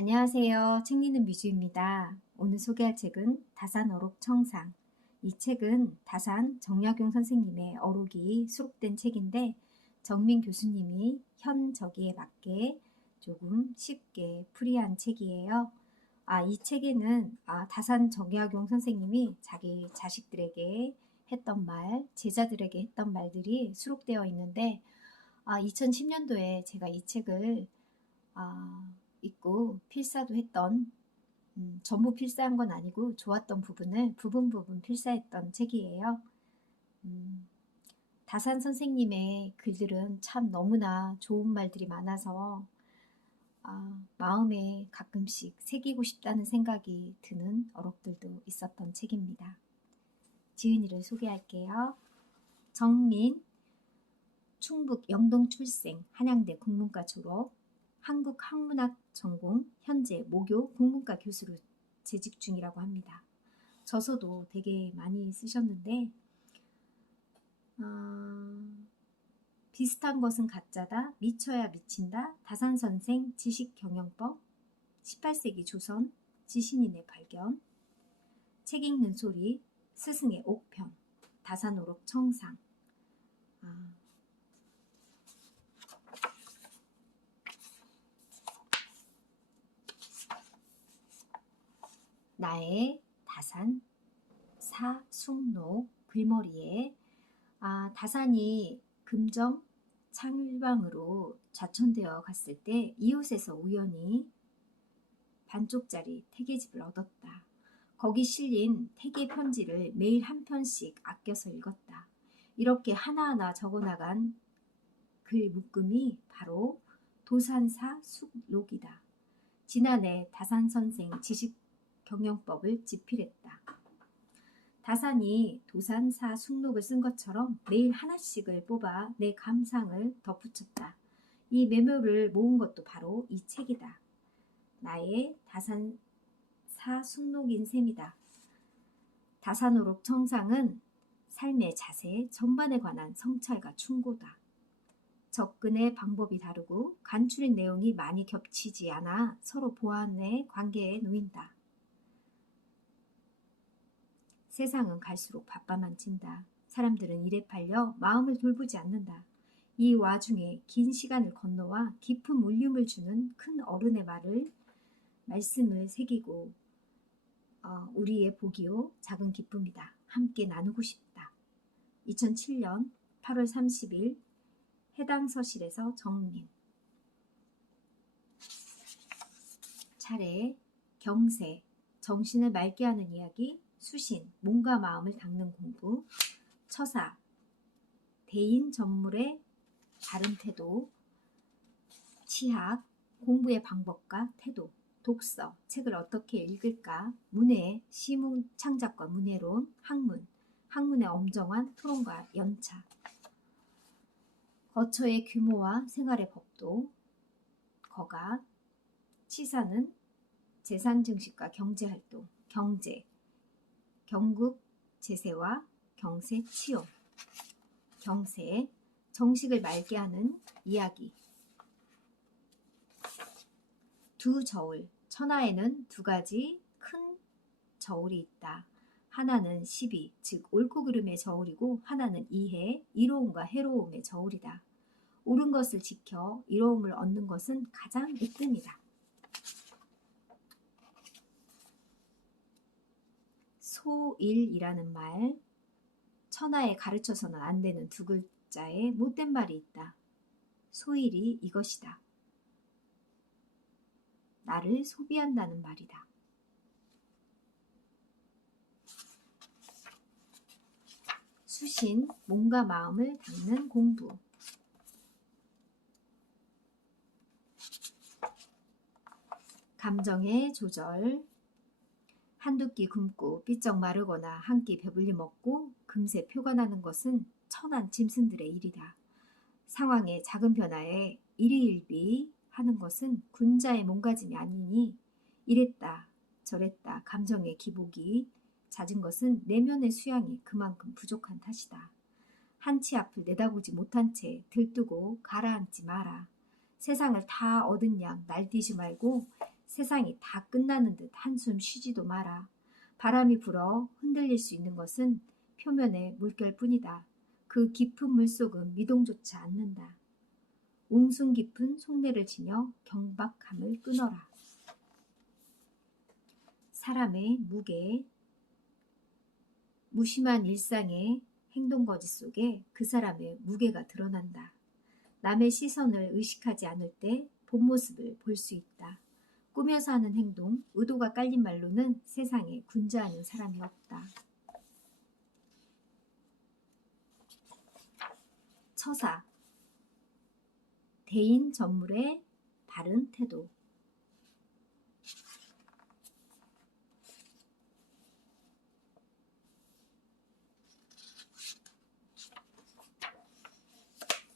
안녕하세요. 책 읽는 뮤즈입니다. 오늘 소개할 책은 다산 어록 청상. 이 책은 다산 정약용 선생님의 어록이 수록된 책인데 정민 교수님이 현 저기에 맞게 조금 쉽게 풀이한 책이에요. 이 책에는 다산 정약용 선생님이 자기 자식들에게 했던 말, 제자들에게 했던 말들이 수록되어 있는데 2010년도에 제가 이 책을 읽고 필사도 했던 전부 필사한 건 아니고 좋았던 부분을 부분 필사했던 책이에요. 다산 선생님의 글들은 참 너무나 좋은 말들이 많아서 마음에 가끔씩 새기고 싶다는 생각이 드는 어록들도 있었던 책입니다. 지은이를 소개할게요. 정민, 충북 영동 출생, 한양대 국문과 졸업, 한국학문학 전공, 현재 모교 국문과 교수로 재직 중이라고 합니다. 저서도 되게 많이 쓰셨는데 비슷한 것은 가짜다, 미쳐야 미친다, 다산선생, 지식경영법, 18세기 조선, 지신인의 발견, 책 읽는 소리, 스승의 옥편, 다산오록 청상. 나의 다산 사숙록 글머리에 다산이 금정 창방으로 좌천되어 갔을 때 이웃에서 우연히 반쪽짜리 태계집을 얻었다. 거기 실린 태계 편지를 매일 한 편씩 아껴서 읽었다. 이렇게 하나하나 적어나간 글 묶음이 바로 도산사 숙록이다. 지난해 다산선생 지식경영법을 집필했다. 다산이 도산사 숙록을 쓴 것처럼 매일 하나씩을 뽑아 내 감상을 덧붙였다. 이 메모를 모은 것도 바로 이 책이다. 나의 다산사 숙록인 셈이다. 다산오록 청상은 삶의 자세 전반에 관한 성찰과 충고다. 접근의 방법이 다르고 간추린 내용이 많이 겹치지 않아 서로 보완의 관계에 놓인다. 세상은 갈수록 바빠만 친다. 사람들은 일에 팔려 마음을 돌보지 않는다. 이 와중에 긴 시간을 건너와 깊은 울림을 주는 큰 어른의 말씀을 새기고 우리의 복이요 작은 기쁨이다. 함께 나누고 싶다. 2007년 8월 30일 해당 서실에서 정민. 차례, 경세, 정신을 맑게 하는 이야기, 수신, 몸과 마음을 닦는 공부, 처사, 대인 전물의 바른 태도, 치학, 공부의 방법과 태도, 독서, 책을 어떻게 읽을까, 문해, 시문 창작과 문해론, 학문, 학문의 엄정한 토론과 연차, 거처의 규모와 생활의 법도, 거가, 치사는 재산 증식과 경제활동, 경제, 경국 제세와 경세 치용, 경세, 정식을 맑게 하는 이야기. 두 저울, 천하에는 두 가지 큰 저울이 있다. 하나는 시비, 즉 옳고 그름의 저울이고 하나는 이해, 이로움과 해로움의 저울이다. 옳은 것을 지켜 이로움을 얻는 것은 가장 으뜸이다. 소일이라는 말, 천하에 가르쳐서는 안 되는 두 글자에 못된 말이 있다. 소일이 이것이다. 나를 소비한다는 말이다. 수신, 몸과 마음을 닦는 공부. 감정의 조절. 한두 끼 굶고 삐쩍 마르거나 한 끼 배불리 먹고 금세 표가 나는 것은 천한 짐승들의 일이다. 상황의 작은 변화에 일희일비 하는 것은 군자의 몸가짐이 아니니 이랬다 저랬다 감정의 기복이 잦은 것은 내면의 수양이 그만큼 부족한 탓이다. 한치 앞을 내다보지 못한 채 들뜨고 가라앉지 마라. 세상을 다 얻은 양 날뛰지 말고 세상이 다 끝나는 듯 한숨 쉬지도 마라. 바람이 불어 흔들릴 수 있는 것은 표면의 물결뿐이다. 그 깊은 물속은 미동조차 않는다. 웅숭 깊은 속내를 지녀 경박함을 끊어라. 사람의 무게, 무심한 일상의 행동거지 속에 그 사람의 무게가 드러난다. 남의 시선을 의식하지 않을 때 본 모습을 볼 수 있다. 꾸며서 하는 행동, 의도가 깔린 말로는 세상에 군자하는 사람이 없다. 처사, 대인 전물의 바른 태도.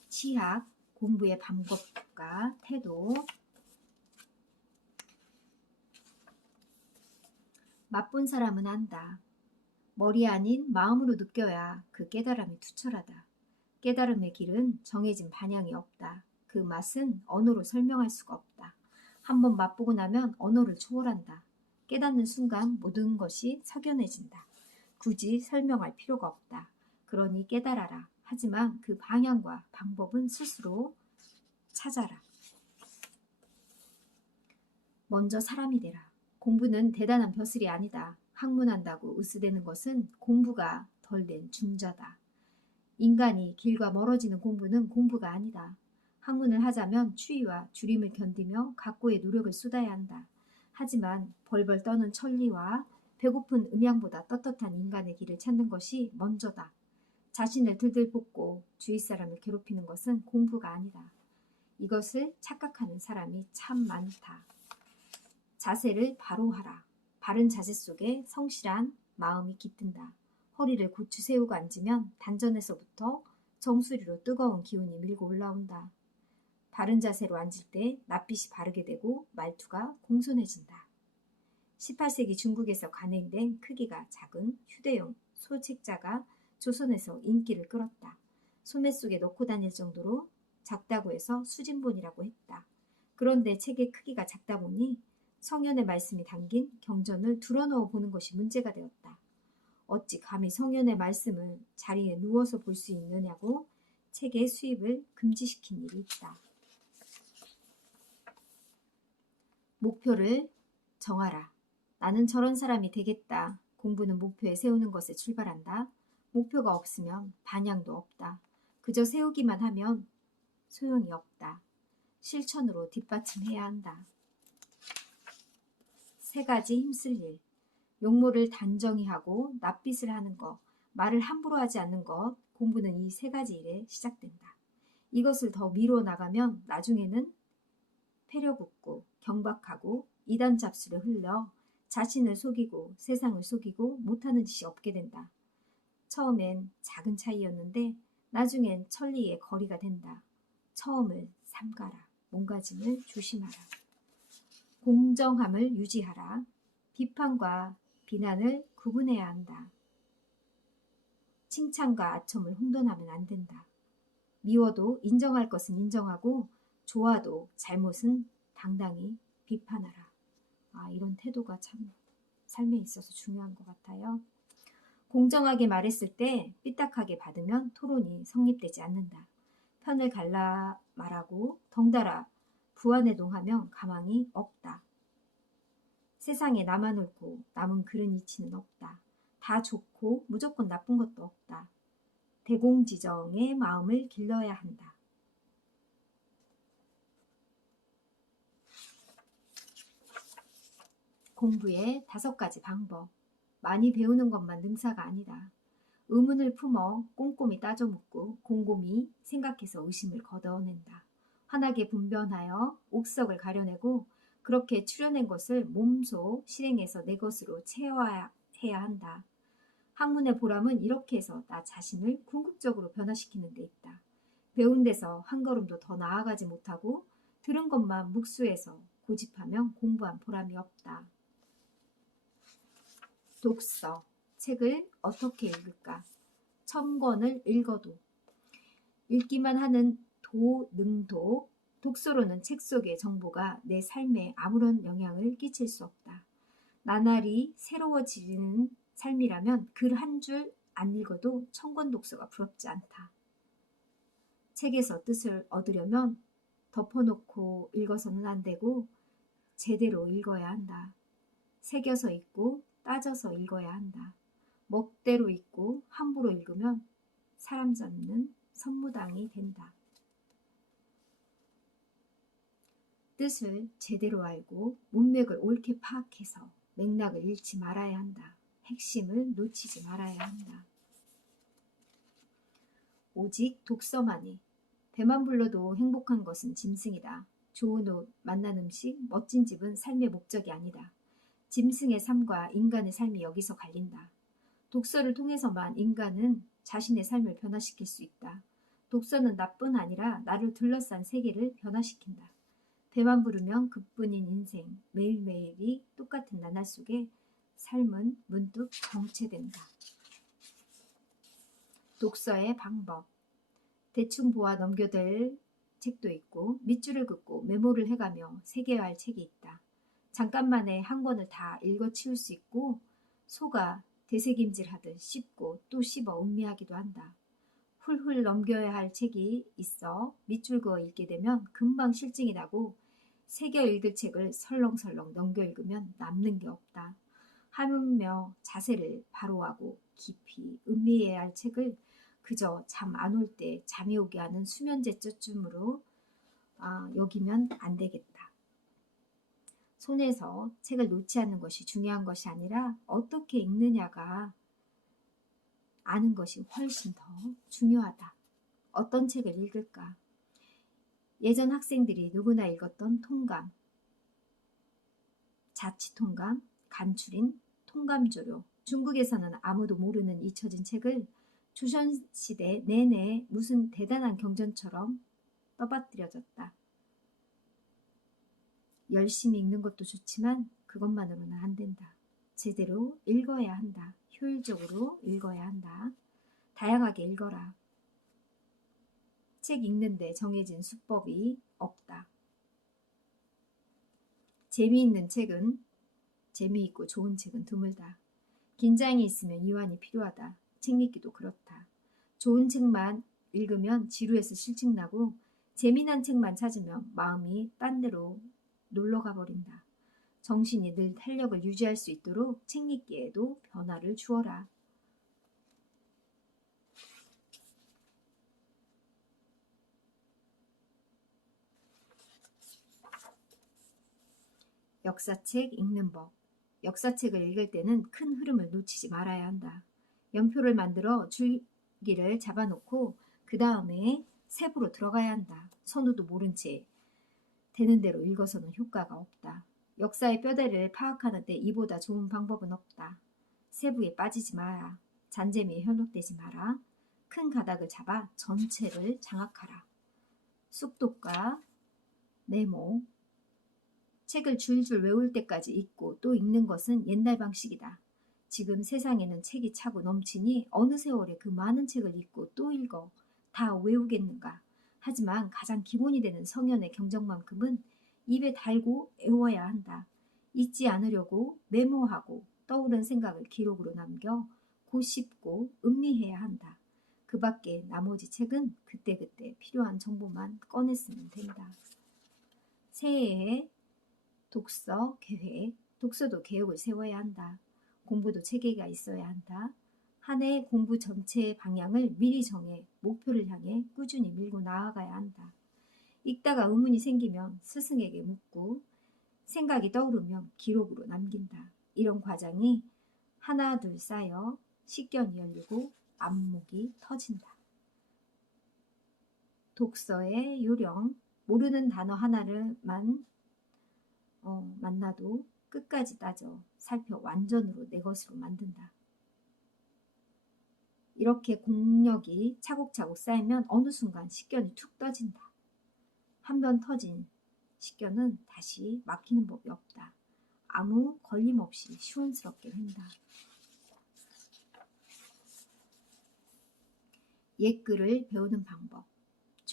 취학, 공부의 방법과 태도. 맛본 사람은 안다. 머리 아닌 마음으로 느껴야 그 깨달음이 투철하다. 깨달음의 길은 정해진 반향이 없다. 그 맛은 언어로 설명할 수가 없다. 한번 맛보고 나면 언어를 초월한다. 깨닫는 순간 모든 것이 석연해진다. 굳이 설명할 필요가 없다. 그러니 깨달아라. 하지만 그 방향과 방법은 스스로 찾아라. 먼저 사람이 되라. 공부는 대단한 벼슬이 아니다. 학문한다고 으스대는 것은 공부가 덜 된 중자다. 인간이 길과 멀어지는 공부는 공부가 아니다. 학문을 하자면 추위와 주림을 견디며 각고의 노력을 쏟아야 한다. 하지만 벌벌 떠는 천리와 배고픈 음양보다 떳떳한 인간의 길을 찾는 것이 먼저다. 자신을 들들 볶고 주위 사람을 괴롭히는 것은 공부가 아니다. 이것을 착각하는 사람이 참 많다. 자세를 바로 하라. 바른 자세 속에 성실한 마음이 깃든다. 허리를 고추 세우고 앉으면 단전에서부터 정수리로 뜨거운 기운이 밀고 올라온다. 바른 자세로 앉을 때 낯빛이 바르게 되고 말투가 공손해진다. 18세기 중국에서 간행된 크기가 작은 휴대용 소책자가 조선에서 인기를 끌었다. 소매 속에 넣고 다닐 정도로 작다고 해서 수진본이라고 했다. 그런데 책의 크기가 작다 보니 성현의 말씀이 담긴 경전을 들어넣어 보는 것이 문제가 되었다. 어찌 감히 성현의 말씀을 자리에 누워서 볼 수 있느냐고 책의 수입을 금지시킨 일이 있다. 목표를 정하라. 나는 저런 사람이 되겠다. 공부는 목표에 세우는 것에 출발한다. 목표가 없으면 반향도 없다. 그저 세우기만 하면 소용이 없다. 실천으로 뒷받침해야 한다. 3가지 힘쓸 일. 용모를 단정히 하고 낯빛을 하는 것, 말을 함부로 하지 않는 것, 공부는 이 3가지 일에 시작된다. 이것을 더 미뤄 나가면 나중에는 패려붙고 경박하고 이단 잡수를 흘려 자신을 속이고 세상을 속이고 못하는 짓이 없게 된다. 처음엔 작은 차이였는데 나중엔 천리의 거리가 된다. 처음을 삼가라. 몸가짐을 조심하라. 공정함을 유지하라. 비판과 비난을 구분해야 한다. 칭찬과 아첨을 혼돈하면 안 된다. 미워도 인정할 것은 인정하고 좋아도 잘못은 당당히 비판하라. 이런 태도가 참 삶에 있어서 중요한 것 같아요. 공정하게 말했을 때 삐딱하게 받으면 토론이 성립되지 않는다. 편을 갈라 말하고 덩달아 부안해동하면 가망이 없다. 세상에 나만 옳고 남은 그른 이치는 없다. 다 좋고 무조건 나쁜 것도 없다. 대공지정의 마음을 길러야 한다. 공부의 5가지 방법. 많이 배우는 것만 능사가 아니다. 의문을 품어 꼼꼼히 따져 묻고 곰곰이 생각해서 의심을 걷어낸다. 환하게 분변하여 옥석을 가려내고 그렇게 추려낸 것을 몸소 실행해서 내 것으로 채워야 한다. 학문의 보람은 이렇게 해서 나 자신을 궁극적으로 변화시키는 데 있다. 배운 데서 한 걸음도 더 나아가지 못하고 들은 것만 묵수해서 고집하면 공부한 보람이 없다. 독서. 책을 어떻게 읽을까? 1000권을 읽어도 읽기만 하는 도능독, 독서로는 책 속의 정보가 내 삶에 아무런 영향을 끼칠 수 없다. 나날이 새로워지는 삶이라면 글 한 줄 안 읽어도 천권 독서가 부럽지 않다. 책에서 뜻을 얻으려면 덮어놓고 읽어서는 안 되고 제대로 읽어야 한다. 새겨서 읽고 따져서 읽어야 한다. 멋대로 읽고 함부로 읽으면 사람 잡는 선무당이 된다. 뜻을 제대로 알고 문맥을 옳게 파악해서 맥락을 잃지 말아야 한다. 핵심을 놓치지 말아야 한다. 오직 독서만이. 배만 불러도 행복한 것은 짐승이다. 좋은 옷, 맛난 음식, 멋진 집은 삶의 목적이 아니다. 짐승의 삶과 인간의 삶이 여기서 갈린다. 독서를 통해서만 인간은 자신의 삶을 변화시킬 수 있다. 독서는 나뿐 아니라 나를 둘러싼 세계를 변화시킨다. 배만 부르면 그뿐인 인생, 매일매일이 똑같은 나날 속에 삶은 문득 정체된다. 독서의 방법. 대충 보아 넘겨될 책도 있고 밑줄을 긋고 메모를 해가며 새겨야 할 책이 있다. 잠깐만에 한 권을 다 읽어치울 수 있고 소가 되새김질하듯 씹고 또 씹어 음미하기도 한다. 훌훌 넘겨야 할 책이 있어 밑줄 그어 읽게 되면 금방 실증이 나고 새겨 읽을 책을 설렁설렁 넘겨 읽으면 남는 게 없다. 하물며 자세를 바로 하고 깊이 음미해야 할 책을 그저 잠 안 올 때 잠이 오게 하는 수면제쯤으로 여기면 안 되겠다. 손에서 책을 놓지 않는 것이 중요한 것이 아니라 어떻게 읽느냐가 아는 것이 훨씬 더 중요하다. 어떤 책을 읽을까? 예전 학생들이 누구나 읽었던 통감, 자치통감, 간추린, 통감조료. 중국에서는 아무도 모르는 잊혀진 책을 조선시대 내내 무슨 대단한 경전처럼 떠받들여졌다. 열심히 읽는 것도 좋지만 그것만으로는 안 된다. 제대로 읽어야 한다. 효율적으로 읽어야 한다. 다양하게 읽어라. 책 읽는데 정해진 수법이 없다. 재미있는 책은 재미있고 좋은 책은 드물다. 긴장이 있으면 이완이 필요하다. 책 읽기도 그렇다. 좋은 책만 읽으면 지루해서 실증나고 재미난 책만 찾으면 마음이 딴 데로 놀러가 버린다. 정신이 늘 탄력을 유지할 수 있도록 책 읽기에도 변화를 주어라. 역사책 읽는 법. 역사책을 읽을 때는 큰 흐름을 놓치지 말아야 한다. 연표를 만들어 줄기를 잡아놓고 그 다음에 세부로 들어가야 한다. 선우도 모른 채 되는 대로 읽어서는 효과가 없다. 역사의 뼈대를 파악하는 데 이보다 좋은 방법은 없다. 세부에 빠지지 마라. 잔재미에 현혹되지 마라. 큰 가닥을 잡아 전체를 장악하라. 쑥독과 메모. 책을 줄줄 외울 때까지 읽고 또 읽는 것은 옛날 방식이다. 지금 세상에는 책이 차고 넘치니 어느 세월에 그 많은 책을 읽고 또 읽어 다 외우겠는가. 하지만 가장 기본이 되는 성현의 경정만큼은 입에 달고 외워야 한다. 잊지 않으려고 메모하고 떠오른 생각을 기록으로 남겨 고씹고 음미해야 한다. 그 밖에 나머지 책은 그때그때 필요한 정보만 꺼냈으면 된다. 새해에 독서 계획, 독서도 계획을 세워야 한다. 공부도 체계가 있어야 한다. 한 해의 공부 전체의 방향을 미리 정해 목표를 향해 꾸준히 밀고 나아가야 한다. 읽다가 의문이 생기면 스승에게 묻고 생각이 떠오르면 기록으로 남긴다. 이런 과정이 하나 둘 쌓여 식견이 열리고 안목이 터진다. 독서의 요령, 모르는 단어 하나를만 만나도 끝까지 따져 살펴 완전으로 내 것으로 만든다. 이렇게 공력이 차곡차곡 쌓이면 어느 순간 식견이 툭 떠진다. 한 번 터진 식견은 다시 막히는 법이 없다. 아무 걸림 없이 시원스럽게 된다. 옛글을 배우는 방법.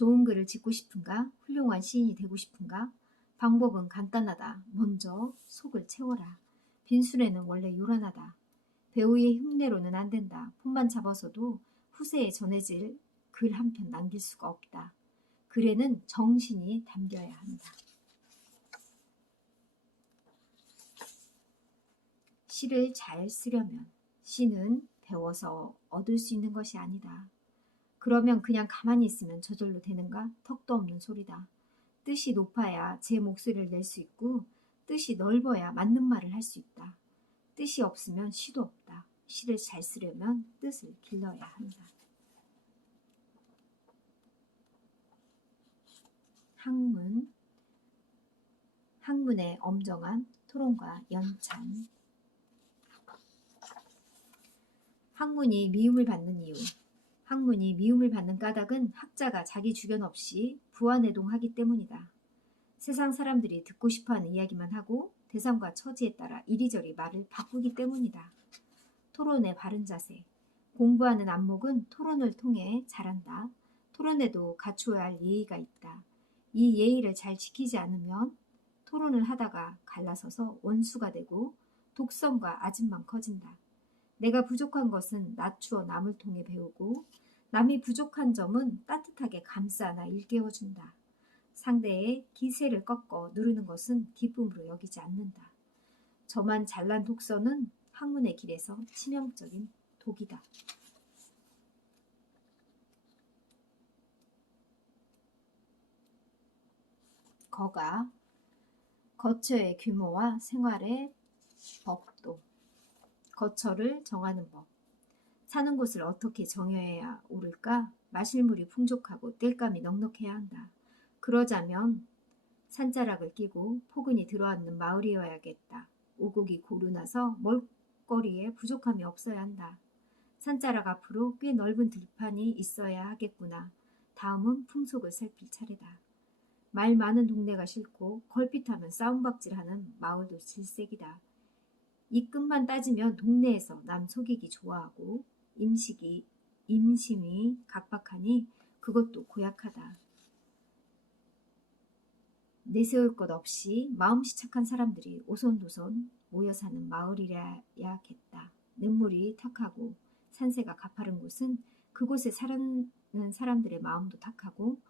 좋은 글을 짓고 싶은가? 훌륭한 시인이 되고 싶은가? 방법은 간단하다. 먼저 속을 채워라. 빈술에는 원래 요란하다. 배우의 흉내로는 안 된다. 폰만 잡아서도 후세에 전해질 글 한 편 남길 수가 없다. 글에는 정신이 담겨야 한다. 시를 잘 쓰려면 시는 배워서 얻을 수 있는 것이 아니다. 그러면 그냥 가만히 있으면 저절로 되는가? 턱도 없는 소리다. 뜻이 높아야 제 목소리를 낼 수 있고 뜻이 넓어야 맞는 말을 할 수 있다. 뜻이 없으면 시도 없다. 시를 잘 쓰려면 뜻을 길러야 한다. 학문, 학문의 엄정한 토론과 연찬. 학문이 미움을 받는 이유. 학문이 미움을 받는 까닭은 학자가 자기 주견 없이 부화내동하기 때문이다. 세상 사람들이 듣고 싶어하는 이야기만 하고 대상과 처지에 따라 이리저리 말을 바꾸기 때문이다. 토론의 바른 자세. 공부하는 안목은 토론을 통해 자란다. 토론에도 갖추어야 할 예의가 있다. 이 예의를 잘 지키지 않으면 토론을 하다가 갈라서서 원수가 되고 독선과 아집만 커진다. 내가 부족한 것은 낮추어 남을 통해 배우고 남이 부족한 점은 따뜻하게 감싸 안아 일깨워준다. 상대의 기세를 꺾어 누르는 것은 기쁨으로 여기지 않는다. 저만 잘난 독선은 학문의 길에서 치명적인 독이다. 거가 거처의 규모와 생활의 법도. 거처를 정하는 법. 사는 곳을 어떻게 정해야 옳을까? 마실 물이 풍족하고 땔감이 넉넉해야 한다. 그러자면 산자락을 끼고 포근이 들어앉는 마을이어야겠다. 오곡이 고르나서 먹거리에 부족함이 없어야 한다. 산자락 앞으로 꽤 넓은 들판이 있어야 하겠구나. 다음은 풍속을 살필 차례다. 말 많은 동네가 싫고 걸핏하면 싸움박질하는 마을도 질색이다. 이 끝만 따지면 동네에서 남 속이기 좋아하고 임심이 각박하니 그것도 고약하다. 내세울 것 없이 마음씨 착한 사람들이 오손도손 모여 사는 마을이라야겠다. 냇물이 탁하고 산세가 가파른 곳은 그곳에 사는 사람들의 마음도 탁하고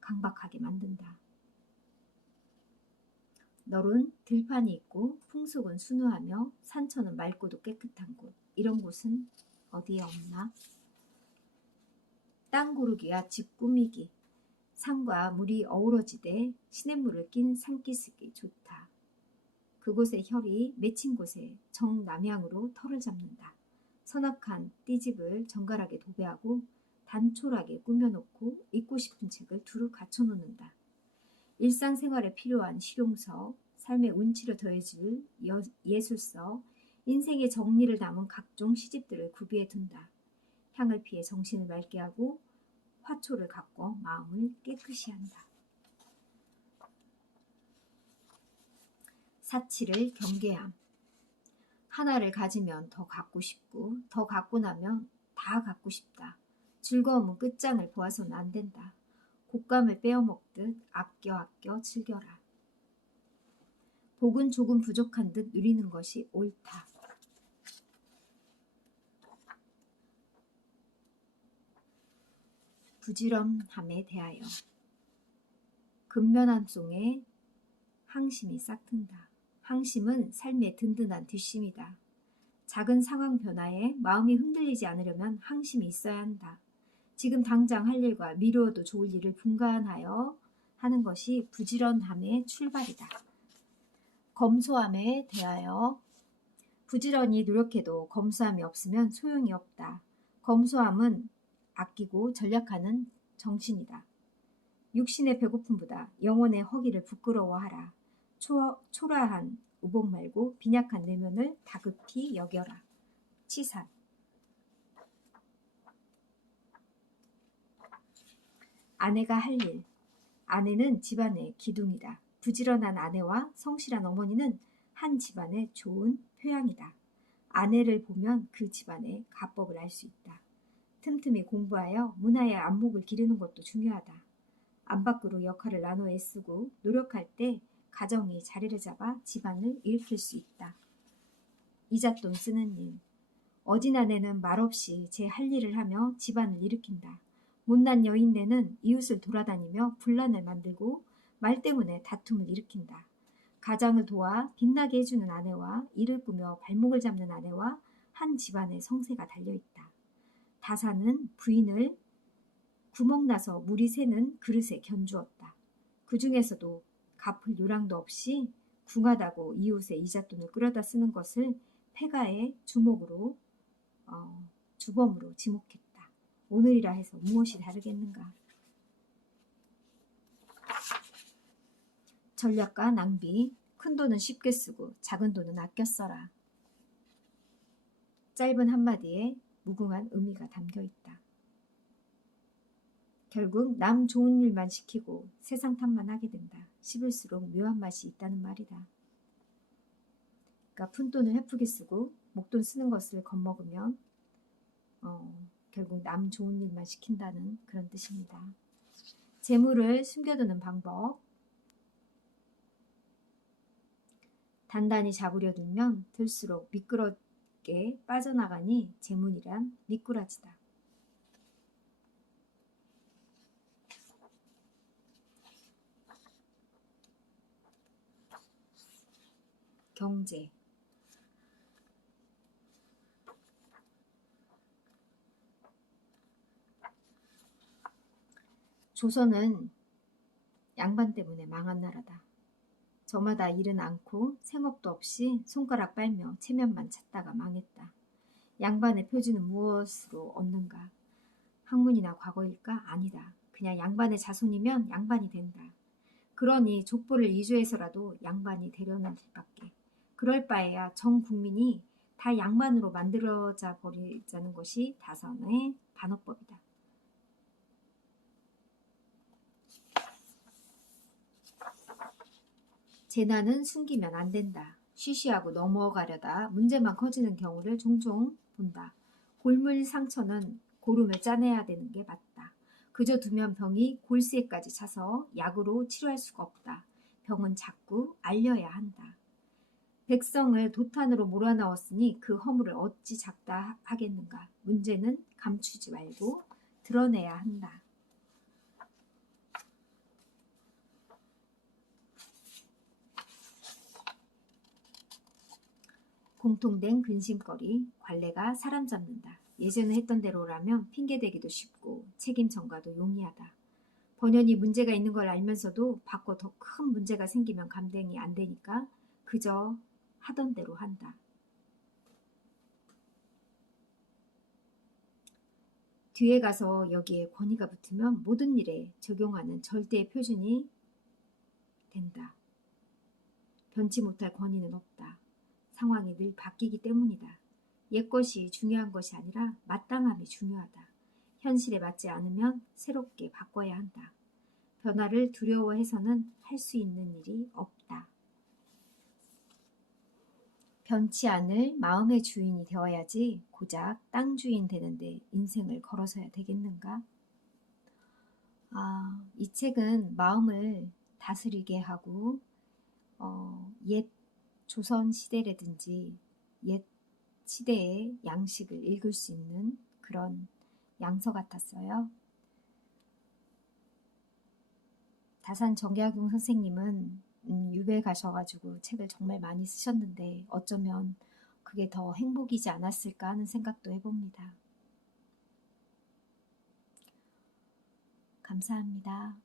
강박하게 만든다. 널은 들판이 있고 풍속은 순우하며 산천은 맑고도 깨끗한 곳. 이런 곳은 어디에 없나? 땅 고르기와 집 꾸미기. 산과 물이 어우러지되 시냇물을 낀 산기 쓰기 좋다. 그곳의 혈이 맺힌 곳에 정남향으로 털을 잡는다. 서낙한 띠집을 정갈하게 도배하고 단촐하게 꾸며놓고 읽고 싶은 책을 두루 갖춰놓는다. 일상생활에 필요한 실용서, 삶의 운치를 더해줄 예술서, 인생의 정리를 담은 각종 시집들을 구비해 둔다. 향을 피해 정신을 맑게 하고 화초를 가꿔 마음을 깨끗이 한다. 사치를 경계함. 하나를 가지면 더 갖고 싶고 더 갖고 나면 다 갖고 싶다. 즐거움은 끝장을 보아서는 안 된다. 곶감을 빼어먹듯 아껴 즐겨라. 복은 조금 부족한 듯 누리는 것이 옳다. 부지런함에 대하여. 근면함 속에 항심이 싹튼다. 항심은 삶의 든든한 뒷심이다. 작은 상황 변화에 마음이 흔들리지 않으려면 항심이 있어야 한다. 지금 당장 할 일과 미루어도 좋을 일을 분간하여 하는 것이 부지런함의 출발이다. 검소함에 대하여. 부지런히 노력해도 검소함이 없으면 소용이 없다. 검소함은 아끼고 전략하는 정신이다. 육신의 배고픔보다 영혼의 허기를 부끄러워하라. 초라한 우복 말고 빈약한 내면을 다급히 여겨라. 치산. 아내가 할 일. 아내는 집안의 기둥이다. 부지런한 아내와 성실한 어머니는 한 집안의 좋은 표양이다. 아내를 보면 그 집안의 가법을 알 수 있다. 틈틈이 공부하여 문화의 안목을 기르는 것도 중요하다. 안팎으로 역할을 나눠 애쓰고 노력할 때 가정이 자리를 잡아 집안을 일으킬 수 있다. 이잣돈 쓰는 일. 어진 아내는 말없이 제 할 일을 하며 집안을 일으킨다. 못난 여인네는 이웃을 돌아다니며 분란을 만들고 말 때문에 다툼을 일으킨다. 가장을 도와 빛나게 해주는 아내와 일을 꾸며 발목을 잡는 아내와 한 집안의 성세가 달려있다. 다사는 부인을 구멍나서 물이 새는 그릇에 견주었다. 그 중에서도 갚을 요량도 없이 궁하다고 이웃의 이잣돈을 끌어다 쓰는 것을 폐가의 주범으로 지목했다. 오늘이라 해서 무엇이 다르겠는가. 전략과 낭비. 큰 돈은 쉽게 쓰고 작은 돈은 아껴 써라. 짧은 한마디에 무궁한 의미가 담겨있다. 결국 남 좋은 일만 시키고 세상 탓만 하게 된다. 씹을수록 묘한 맛이 있다는 말이다. 그러니까 푼돈을 헤프게 쓰고 목돈 쓰는 것을 겁먹으면 결국 남 좋은 일만 시킨다는 그런 뜻입니다. 재물을 숨겨두는 방법. 단단히 잡으려 들면 들수록 미끄럽게 빠져나가니 재물이란 미꾸라지다. 경제. 조선은 양반 때문에 망한 나라다. 저마다 일은 않고 생업도 없이 손가락 빨며 체면만 찾다가 망했다. 양반의 표준은 무엇으로 얻는가? 학문이나 과거일까? 아니다. 그냥 양반의 자손이면 양반이 된다. 그러니 족보를 이주해서라도 양반이 되려는 길밖에. 그럴 바에야 전 국민이 다 양반으로 만들어져 버리자는 것이 다선의 반어법이다. 재난은 숨기면 안 된다. 쉬쉬하고 넘어가려다 문제만 커지는 경우를 종종 본다. 골물 상처는 고름을 짜내야 되는 게 맞다. 그저 두면 병이 골수에까지 차서 약으로 치료할 수가 없다. 병은 자꾸 알려야 한다. 백성을 도탄으로 몰아넣었으니 그 허물을 어찌 작다 하겠는가. 문제는 감추지 말고 드러내야 한다. 공통된 근심거리, 관례가 사람 잡는다. 예전에 했던 대로라면 핑계대기도 쉽고 책임 전가도 용이하다. 번연히 문제가 있는 걸 알면서도 밖으로 더 큰 문제가 생기면 감당이 안 되니까 그저 하던 대로 한다. 뒤에 가서 여기에 권위가 붙으면 모든 일에 적용하는 절대의 표준이 된다. 변치 못할 권위는 없다. 상황이 늘 바뀌기 때문이다. 옛것이 중요한 것이 아니라 마땅함이 중요하다. 현실에 맞지 않으면 새롭게 바꿔야 한다. 변화를 두려워해서는 할 수 있는 일이 없다. 변치 않을 마음의 주인이 되어야지 고작 땅 주인 되는데 인생을 걸어서야 되겠는가? 이 책은 마음을 다스리게 하고 옛 조선 시대라든지 옛 시대의 양식을 읽을 수 있는 그런 양서 같았어요. 다산 정약용 선생님은 유배 가셔가지고 책을 정말 많이 쓰셨는데 어쩌면 그게 더 행복이지 않았을까 하는 생각도 해봅니다. 감사합니다.